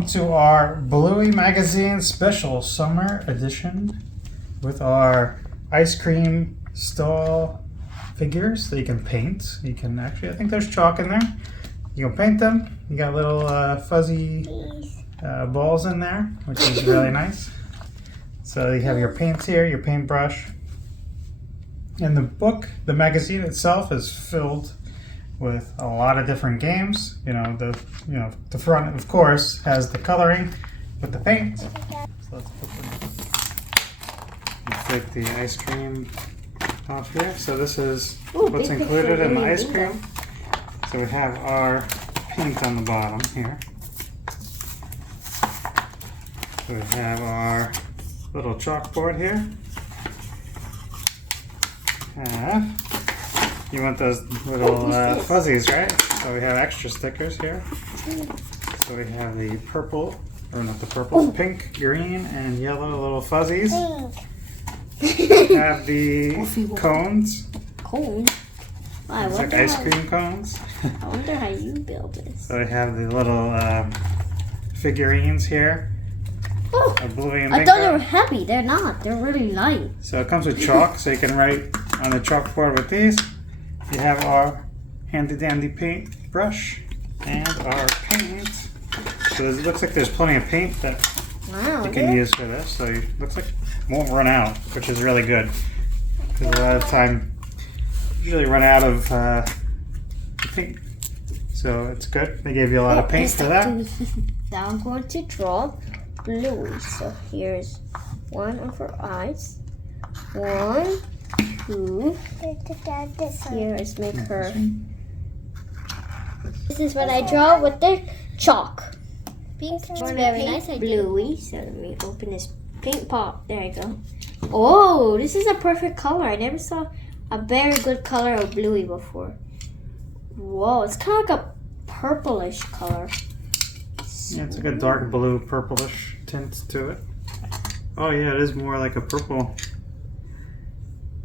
welcome to our Bluey magazine special summer edition with our ice cream stall figures that you can paint. You can actually, I think there's chalk in there. You can paint them. You got little fuzzy balls in there, which is really nice. So you have your paints here, your paintbrush. And the book, the magazine itself is filled with a lot of different games. The front, of course, has the coloring with the paint. So let's put them. Let's take the ice cream off here. So this is what's included in the ice cream. So we have our paint on the bottom here. So we have our little chalkboard here. You want those little fuzzies, right? So we have extra stickers here. So we have the purple, or not the purple, pink, green, and yellow little fuzzies. We have the cones. Cones? Wow, it's like ice cream cones. I wonder how you build this. So we have the little figurines here. Oh, Bluey and I Bingo. thought they were heavy. They're not. They're really light. So it comes with chalk, so you can write on the chalkboard with these. You have our handy dandy paint brush and our paint. So it looks like there's plenty of paint that you can use for this. So it looks like it won't run out, which is really good. Because a lot of time, usually run out of paint. So it's good. They gave you a lot of paint for that. Now I'm going to draw Bluey. So here's one of her eyes. 1, 2. Here is make her. This is what I draw with the chalk. Pink, very nice. Bluey. So let me open this paint pot. There you go. Oh, this is a perfect color. I never saw a very good color of Bluey before. Whoa, it's kind of like a purplish color. Yeah, it's like a dark blue purplish tint to it. Oh yeah, it is more like a purple.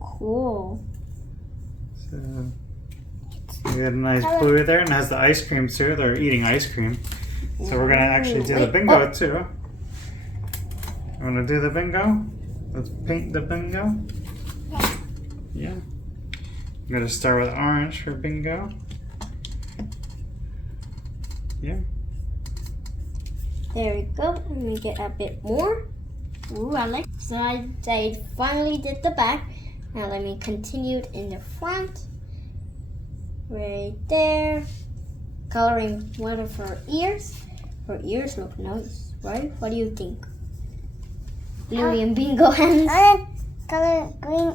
Cool. So we got a nice Bluey there, and it has the ice cream too. They're eating ice cream. So we're gonna actually do the bingo too. You wanna do the bingo? Let's paint the bingo. Yeah. I'm gonna start with orange for bingo. Yeah. There we go. Let me get a bit more. Ooh, I like. So I finally did the back. Now let me continue in the front. Right there. Coloring one of her ears. Her ears look nice, right? What do you think? Bluey and Bingo hands. Color green,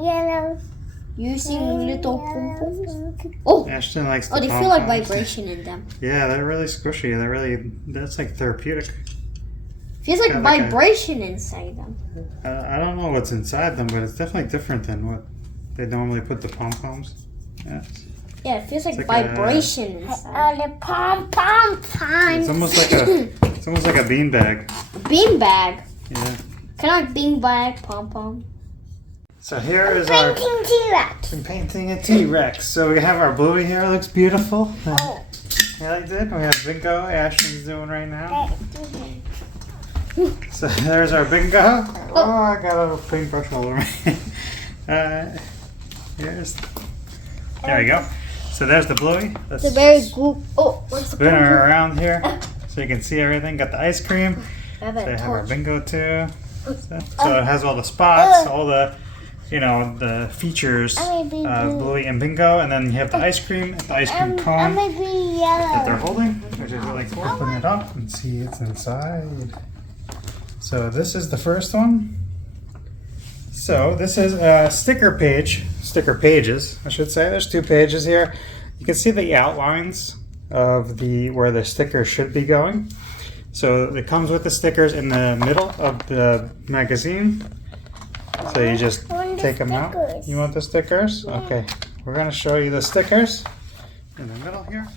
yellow. Using little pom-poms. Oh! Ashton likes the Oh, they feel like vibration in them. Yeah, they're really squishy. That's like therapeutic. Feels like vibration inside them. I don't know what's inside them, but it's definitely different than what they normally put the pom-poms. Yeah. Yeah, it feels like vibration inside. The pom-pom time. It's almost like a beanbag. A bean bag. Yeah. Kind of like bean bag, pom-pom. So here is our Painting T-Rex. I'm painting a T-Rex. So we have our Bluey here. Looks beautiful. Yeah, I did. We have Bingo. Ashton's doing right now. So there's our Bingo. Oh, I got a little paintbrush all over me. There we go. So there's the Bluey. It's a very good. Oh, what's the Spin her around here so you can see everything. Got the ice cream. I have So a you have our torch. bingo too. So it has all the spots, all the, the features of Bluey and Bingo, and then you have the ice cream cone I'm be that they're yellow. holding, which is really cool. Open it up and see what's inside. So this is the first one. So this is a sticker pages, I should say. There's 2 pages here. You can see the outlines of where the stickers should be going. So it comes with the stickers in the middle of the magazine. So you just take them out. You want the stickers? Okay. We're going to show you the stickers in the middle here.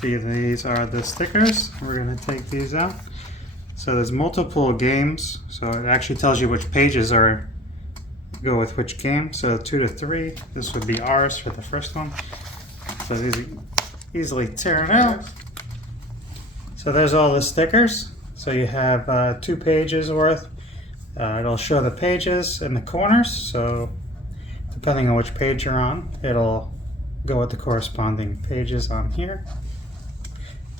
See, these are the stickers. We're going to take these out. So there's multiple games. So it actually tells you which pages go with which game. So 2 to 3. This would be ours for the first one. So these are easily tearing out. So there's all the stickers. So you have 2 pages worth. It'll show the pages in the corners. So depending on which page you're on, it'll go with the corresponding pages on here.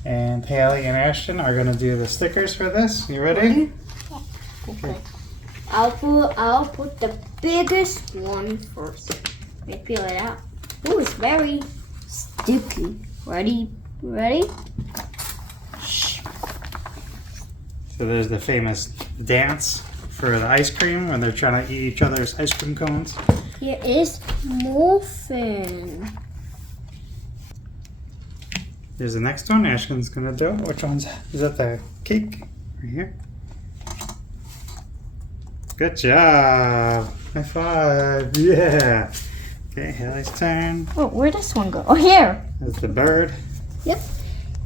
And Haley and Ashton are going to do the stickers for this. You ready? Okay. I'll put the biggest one first. Let me peel it out. Ooh, it's very sticky. Ready? So there's the famous dance for the ice cream when they're trying to eat each other's ice cream cones. Here is muffin. Here's the next one. Ashton's gonna do it. Which one's is that? The cake right here. Good job. High five. Yeah. Okay, Haley's turn. Oh, where'd this one go? Oh, here. There's the bird. Yep.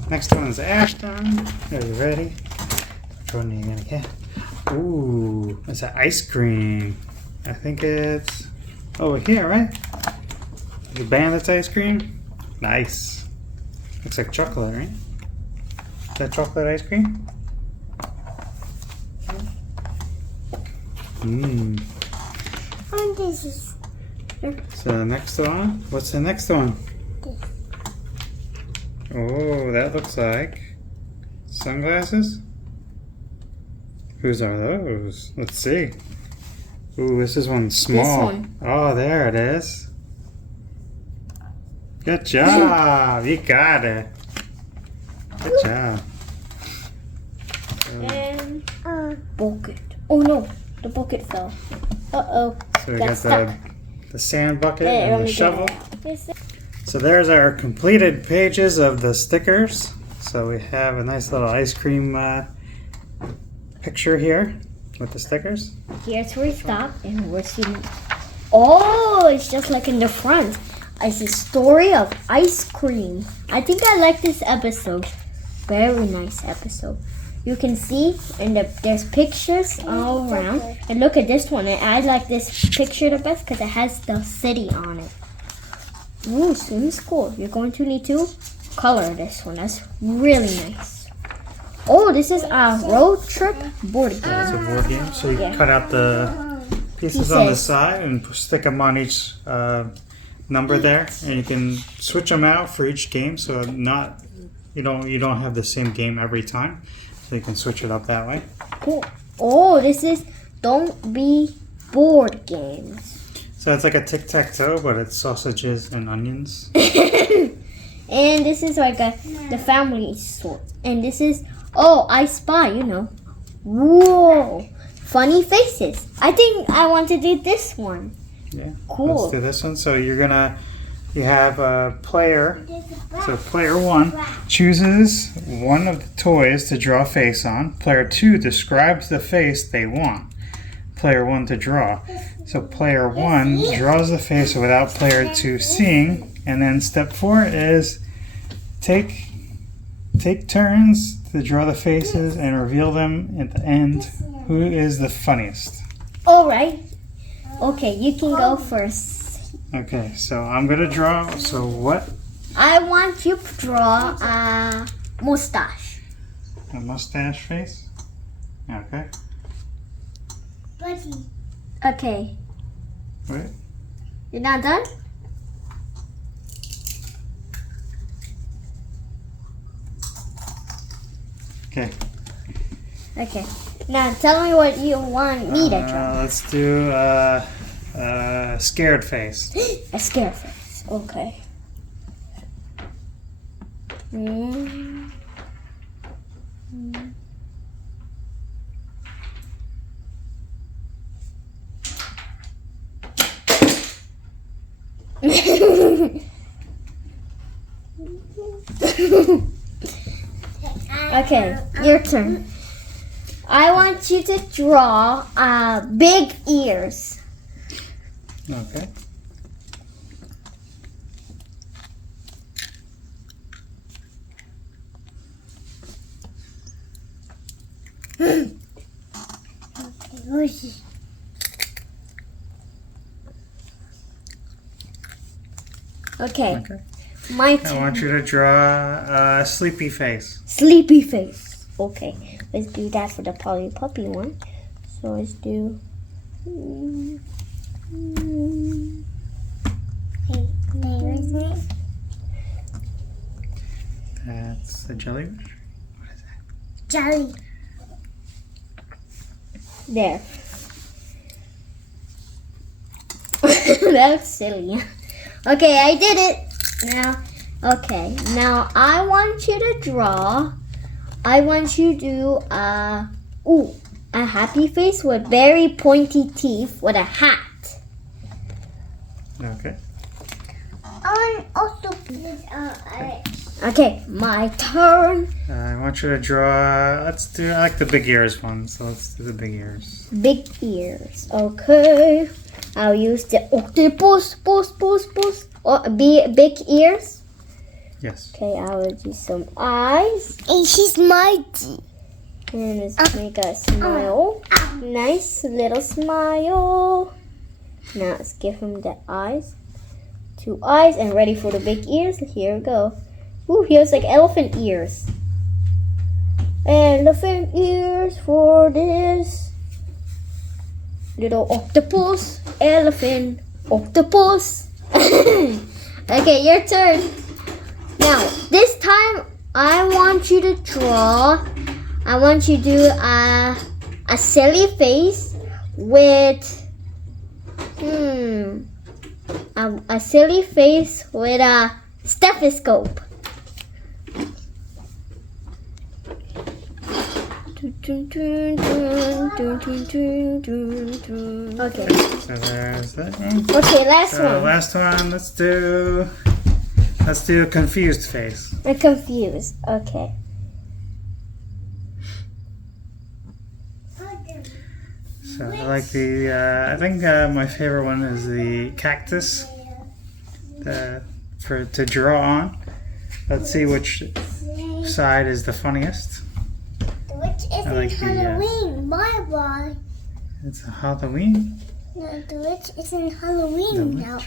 Next one is Ashton. Are you ready? Which one are you gonna get? Ooh, it's an ice cream. I think it's over here, right? The Bandit's ice cream. Nice. Looks like chocolate, right? Is that chocolate ice cream? Mmm. And this is So the next one, what's the next one? this. Oh, that looks like sunglasses. Whose are those? Let's see. Ooh, this is one small. one. Oh, there it is. Good job. You got it. Good job. And bucket. Oh no, the bucket fell. Uh-oh. So we Got got stuck. the sand bucket There, and let the me get shovel. it out. Yes, sir. So there's our completed pages of the stickers. So we have a nice little ice cream picture here with the stickers. Here's where we stop, and we're seeing. Oh, it's just like in the front. It's a story of ice cream. I think I like this episode. Very nice episode. You can see, and there's pictures all around. And look at this one. And I like this picture the best because it has the city on it. Ooh, seems cool. You're going to need to color this one. That's really nice. Oh, this is a road trip board game. It's a board game. So you Yeah. cut out the pieces on the Pieces. side and stick them on each number there, and you can switch them out for each game. So you don't have the same game every time. So you can switch it up that way. Cool. Oh, this is Don't Be Bored games. So it's like a tic-tac-toe, but it's sausages and onions. And this is like the family sort. And this is, oh, I Spy, Whoa. Funny faces. I think I want to do this one. Yeah. Cool. Let's do this one. So you have a player. So player 1 chooses one of the toys to draw a face on. Player 2 describes the face they want player 1 to draw. So player 1 draws the face without player 2 seeing, and then step 4 is take turns to draw the faces and reveal them at the end. Who is the funniest? All right. Okay, you can go first. Okay, so I'm gonna draw. So what? I want you to draw a mustache. A mustache face? Okay. Buddy. Okay. Wait. You're not done? Okay. Okay. Now tell me what you want me to draw. Let's do a scared face. A scare face. Okay. Mm. Okay, your turn. I want you to draw big ears. Okay. Okay. Okay. My I turn. want you to draw a sleepy face. Sleepy face. Okay, let's do that for the Polly Puppy one. So let's do. Hey, where's me? That's a jellyfish. What is that? Jelly. There. That's silly. Okay, I did it. Now I want you to draw. I want you to do a happy face with very pointy teeth with a hat. Okay. Also, Okay, my turn. I want you to draw. I like the big ears one, so let's do the big ears. Big ears. Okay. I'll use the octopus. Big ears. Yes. Okay, I will do some eyes. and she's mighty. And let's make a smile. Nice little smile. Now let's give him the eyes. 2 eyes and ready for the big ears. Here we go. Ooh, he has like elephant ears. Elephant ears for this little octopus. Elephant octopus. Okay, your turn. Now, this time I want you to draw. I want you to do a silly face with a silly face with a stethoscope. Okay. So there's that one. Okay, last So one. last one. Let's do a confused face. I'm confused. Okay. So I like the. I think my favorite one is the cactus. To draw on. Let's see which side is the funniest. The witch isn't like the, Halloween. Bye. It's Halloween. No, the witch isn't Halloween now.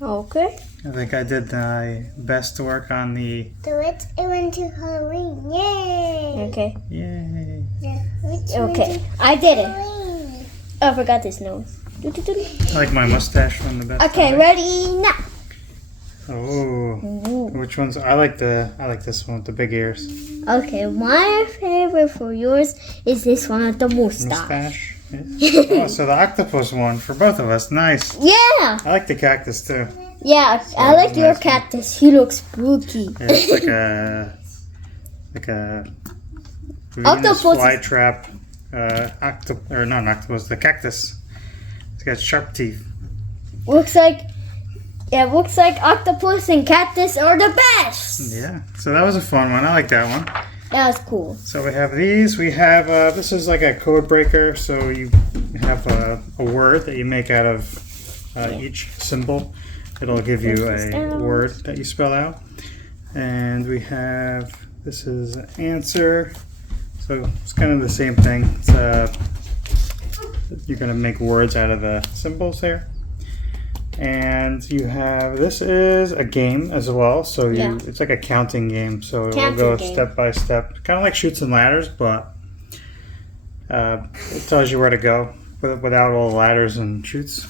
Okay. I think I did my best work on the. The witch went to Halloween. Yay! Okay. Yay! The witch Okay. I did it. Halloween. Oh, I forgot his nose. I like my mustache one the best. Okay, ready now. Oh, Ooh. which ones? I like this one with the big ears. Okay, my favorite for yours is this one with the mustache. Mustache. Yes. Oh, so the octopus one for both of us. Nice. Yeah. I like the cactus too. Yeah, I like your nice one. cactus. He looks spooky. Yeah, it's like a Venus Octopus is- flytrap. Or not an octopus. The cactus. It's got sharp teeth. Looks like octopus and cactus are the best. Yeah. So that was a fun one. I like that one. That was cool. So we have these. We have this is like a code breaker. So you have a word that you make out of each symbol. It'll give you a word that you spell out. And we have this is answer. So it's kind of the same thing. It's, you're gonna make words out of the symbols here. And you have this is a game as well. So it's like a counting game. So it will go step by step, kind of like Chutes and Ladders, but it tells you where to go without all the ladders and chutes.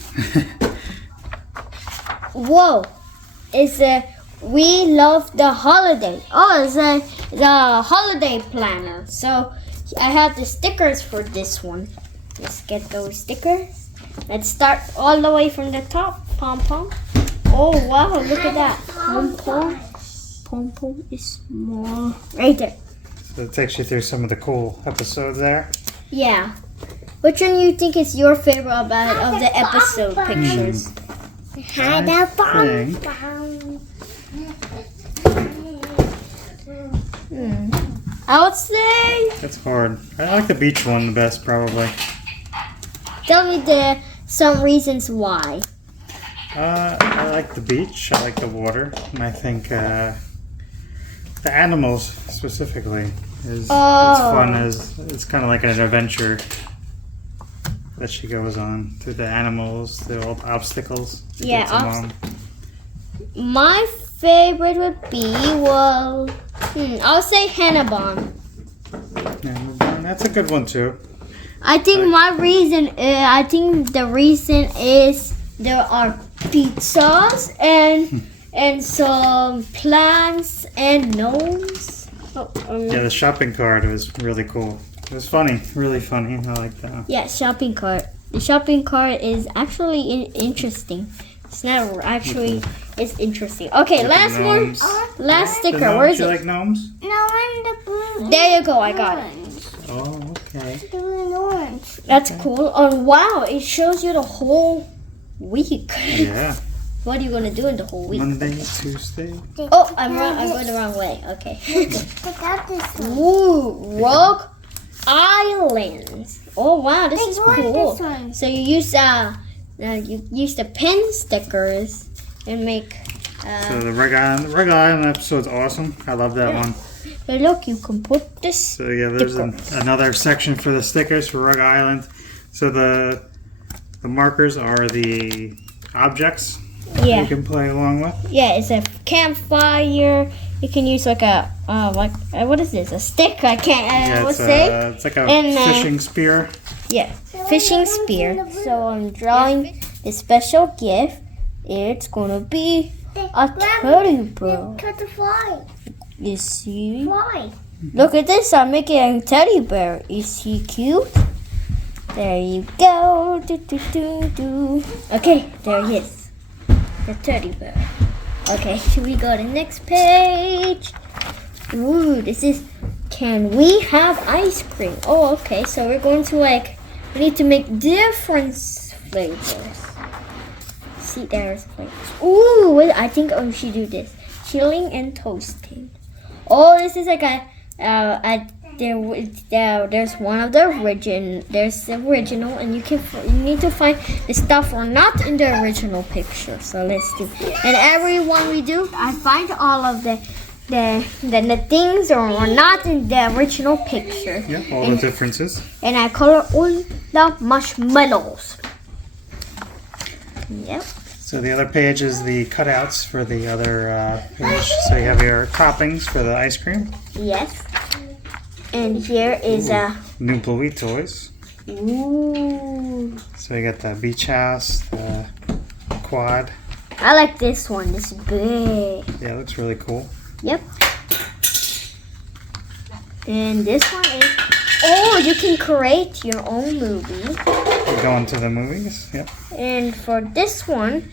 Whoa! We love the holiday. Oh, it's the holiday planner. So I have the stickers for this one. Let's get those stickers. Let's start all the way from the top. Pom pom. Oh wow! Look at that. Pom pom. Pom pom is small. Right there. So it takes you through some of the cool episodes there. Yeah. Which one you think is your favorite of the episode pictures? Had a I think I would say. that's hard. I like the beach one the best, probably. Tell me some reasons why. I like the beach. I like the water, and I think the animals specifically is fun. It's kind of like an adventure that she goes on through the animals, the old obstacles. to get to Mom. My favorite would be, well, I'll say Hannibal. Yeah, that's a good one too. I think the reason is there are pizzas and some plants and gnomes. Yeah, the shopping cart was really cool. It was funny, really funny. I like that. Yeah, shopping cart. The shopping cart is actually interesting. It's not actually. It's interesting. Okay, last one. Last sticker. Where is Do you it? like gnomes? No, I'm the blue. There you go. I got it. Oh, okay. Blue and orange. That's cool. Oh wow! It shows you the whole week. Yeah. What are you gonna do in the whole week? Monday, Tuesday. Oh, I'm going the wrong way. Okay. Check out this one. Ooh, Rogue Islands. Oh wow, this is cool. This one. So you use the pen stickers and make. So the Rug Island episode's awesome. I love that one. But look, you can put this. So yeah, there's another section for the stickers for Rug Island. So the markers are the objects Yeah. you can play along with. Yeah, it's a campfire. You can use like a what is this? A stick? I can't. Yeah, it's like a And, fishing spear. Yeah, fishing spear. So I'm drawing the special gift. It's gonna be a teddy bear. Cut the fly. You see? Fly. Look at this. I'm making a teddy bear. Is he cute? There you go. Do, do, do, do. Okay, there he is. The teddy bear. Okay, should we go to the next page? Ooh, this is, can we have ice cream? Oh, okay, so we're going to we need to make different flavors. See, there's flavors. Ooh, wait, I think we should do this. Chilling and toasting. Oh, this is like there's one of the there's the original, and you need to find the stuff or not in the original picture. So let's do. And every one we do, I find all of the things or not in the original picture. Yeah, all the differences. And I color all the marshmallows. Yep. So the other page is the cutouts for the other page. So you have your toppings for the ice cream. Yes. And here is a New Bluey toys. ooh. So you got the beach house, the quad. I like this one. This is big. Yeah, it looks really cool. Yep. And this one is, oh, you can create your own movie. We're going to the movies. Yep. And for this one,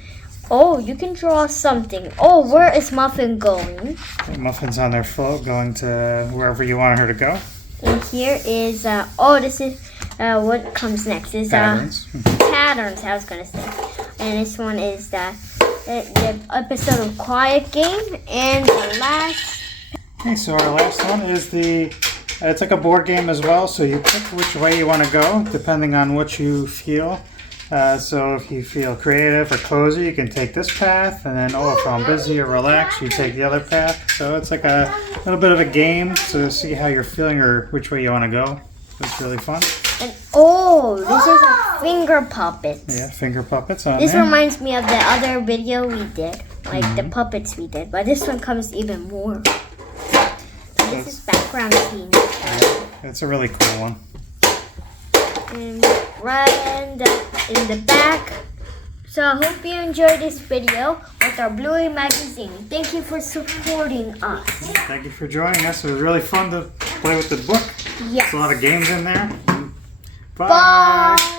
oh, you can draw something. Oh, where is Muffin going? Muffin's on their float going to wherever you want her to go. And here is, this is what comes next. Is Patterns. patterns, I was going to say. And this one is the episode of Quiet Game. And the last. Okay, so our last one is it's like a board game as well, so you pick which way you want to go, depending on what you feel. So if you feel creative or cozy, you can take this path, and then, if I'm busy or relaxed, you take the other path. So it's like a little bit of a game to see how you're feeling or which way you want to go. It's really fun. And oh, this is a finger puppet. Yeah, finger puppets on This there. reminds me of the other video we did, like the puppets we did, but this one comes even more. So this is background scene. It's a really cool one. And right in the back. So I hope you enjoyed this video with our Bluey magazine. Thank you for supporting us. Thank you for joining us. It was really fun to play with the book. Yes. There's a lot of games in there. Bye.